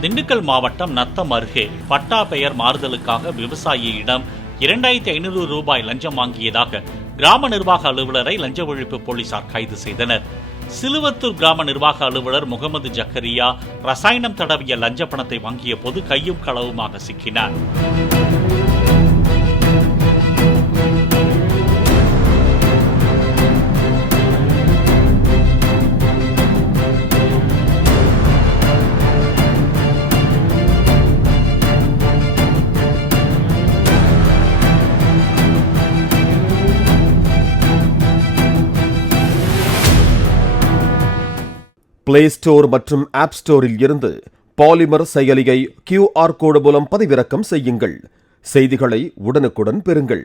திண்டுக்கல் மாவட்டம் நத்தம் அருகே பட்டா பெயர் மாறுதலுக்காக விவசாயியிடம் 2500 ரூபாய் லஞ்சம் வாங்கியதாக கிராம நிர்வாக அலுவலரை லஞ்ச ஒழிப்பு போலீசார் கைது செய்தனர். சிலுவத்தூர் கிராம நிர்வாக அலுவலர் முகமது ஜக்கரியா ரசாயனம் தடவிய லஞ்ச பணத்தை வாங்கிய போது கையும் களவுமாக சிக்கினார். பிளே ஸ்டோர் மற்றும் ஆப் ஸ்டோரில் இருந்து பாலிமர் செயலியை QR கோடு மூலம் பதிவிறக்கம் செய்யுங்கள். செய்திகளை உடனுக்குடன் பெறுங்கள்.